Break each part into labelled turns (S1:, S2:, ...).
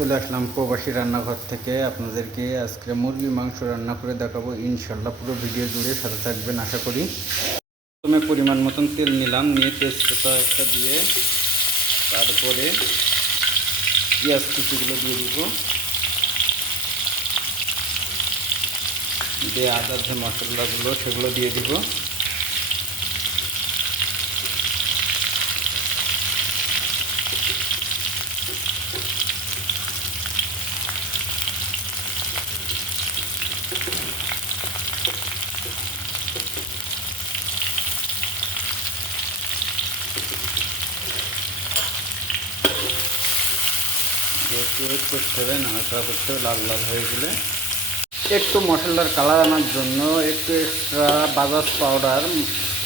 S1: চলে আসলাম প্রবাসী রান্নাঘর থেকে। আপনাদেরকে আজকে মুরগির মাংস রান্না করে দেখাবো। ইনশাল্লাহ পুরো ভিডিও জুড়ে সাথে থাকবেন, আশা করি। প্রথমে পরিমাণ মতন তেল নিলাম, নিয়ে তেজপাতা একটা দিয়ে তারপরে পেঁয়াজ কুচিগুলো দিয়ে দিব। দিয়ে আদার যে মশলাগুলো সেগুলো দিয়ে দিব। একটু করতে হবে করতে লাল লাল হয়ে গেলে একটু মশলার কালার আনার জন্য একটু এক্সট্রা বাজাজ পাউডার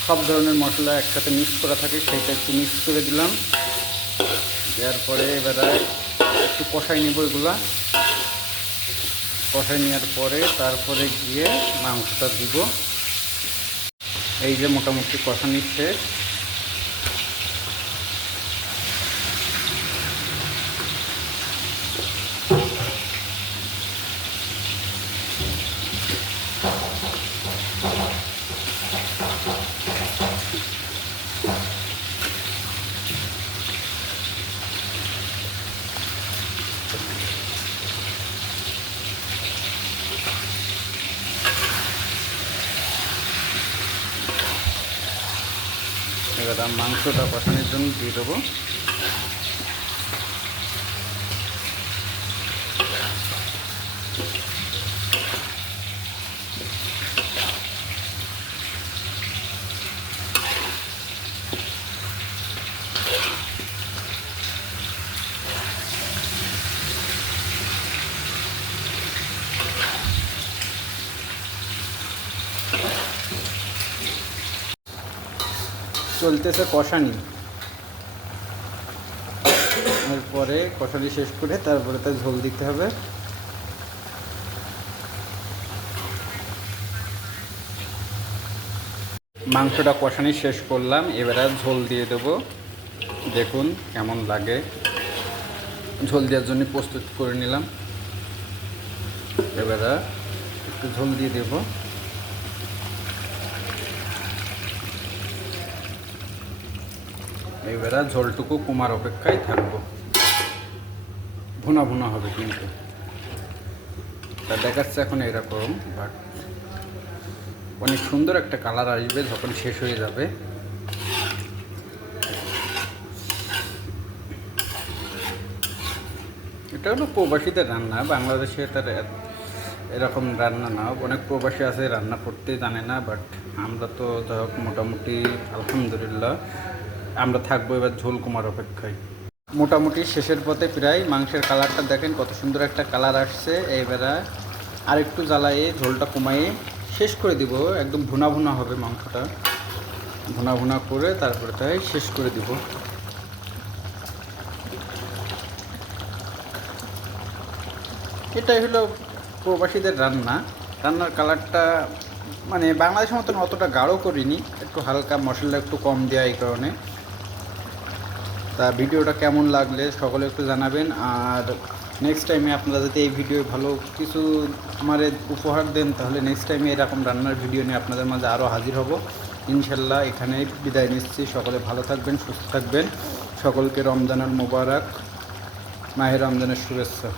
S1: সব ধরনের মশলা একসাথে মিক্স করা থাকে সেটা একটু মিক্স করে দিলাম। দেওয়ার পরে এবারে একটু কষাই নেব এগুলা। কষাই নেওয়ার পরে তারপরে গিয়ে মাংসটা দিব। এই যে মোটামুটি কষা শেষ। এবার মাংসটা কষানোর জন্য দিয়ে দেবো। চলতেছে কষানি। এরপরে কষানি শেষ করে তারপরে তার ঝোল দিতে হবে। মাংসটা কষানি শেষ করলাম, এবারে ঝোল দিয়ে দেবো। দেখুন কেমন লাগে। ঝোল দেওয়ার জন্য প্রস্তুত করে নিলাম। এবারে একটু ঝোল দিয়ে দেবো। এবারে ঝোলটুকু কুমার অপেক্ষায় থাকব। ভুনা ভুনা হবে কিন্তু। তা দেখাচ্ছে এখন এরকম বাট অনেক সুন্দর একটা কালার আসবে যখন শেষ হয়ে যাবে। এটা হলো প্রবাসীদের রান্না, বাংলাদেশে তার এরকম রান্না না। অনেক প্রবাসী আছে, রান্না করতে জানে না বাট আমরা তো যাই মোটামুটি, আলহামদুলিল্লাহ আমরা থাকব এবার ঝোল কুমার অপেক্ষায়। মোটামুটি শেষের পথে প্রায় মাংসের কালারটা দেখেন কত সুন্দর একটা কালার আসছে। এইবারে আর একটু জ্বালায়ে ঝোলটা কমায়ে শেষ করে দিব। একদম ভুনা ভুনা হবে মাংসটা। ভুনা ভুনা করে তারপরে তাই শেষ করে দিব। এটাই হলো প্রবাসীদের রান্না। রান্নার কালারটা মানে বাংলাদেশের মতন অতটা গাঢ় করিনি। একটু হালকা মশলা একটু কম দেওয়া এই কারণে। তা ভিডিওটা কেমন লাগলে সকলে একটু জানাবেন। আর নেক্সট টাইমে আপনারা যদি এই ভিডিও ভালো কিছু আমার উপহার দেন, তাহলে নেক্সট টাইমে এরকম রান্নার ভিডিও নিয়ে আপনাদের মাঝে আরও হাজির হব। ইনশাল্লাহ এখানে বিদায় নিচ্ছি। সকলে ভালো থাকবেন, সুস্থ থাকবেন। সকলকে রমজানের মোবারক মাহের রমজানের শুভেচ্ছা।